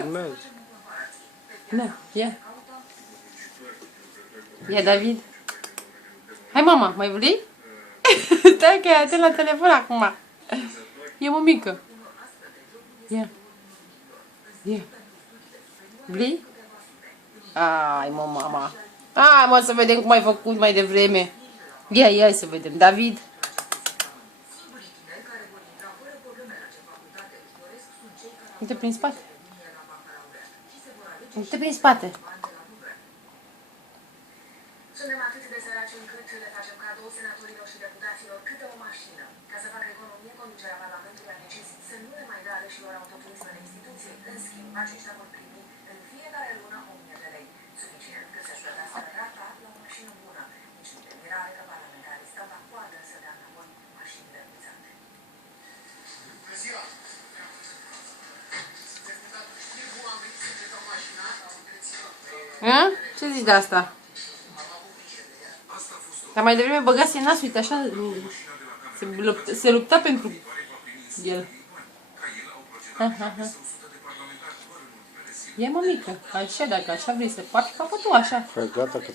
Filmez. Da, ia. Ia, David. Hai, mama, mai vrei? Stai că e atent la telefon acum. E mămică. Ia. Ia. Vrei? Ai, mă, mama. Hai, mă, să vedem cum ai făcut mai devreme. Ia, ia, să vedem. David. Uite prin spate. Uite prin spate. Suntem atât de săraci încât le facem cadou senatorilor și deputaților câte o mașină. Ca să facă economie, conducerea Parlamentului a decis să nu le mai dea aleșilor autoturismele instituției. În schimb, aceștia vor primi în fiecare lună 1000 de lei. Suficient că să-și plătească rata la o mașină bună. Nici nu e mirare că parlamentarii stau la coadă să dea înapoi mașinile uțate. Bună ziua! Deputatul, știe cum am venit să-mi dau mașina? Ce zici de asta? Dar mai devreme băgase în nas, uite, așa se lupta pentru el. Ia, mămică, așa, dacă așa vrei să faci, facă tu așa. Păi gata că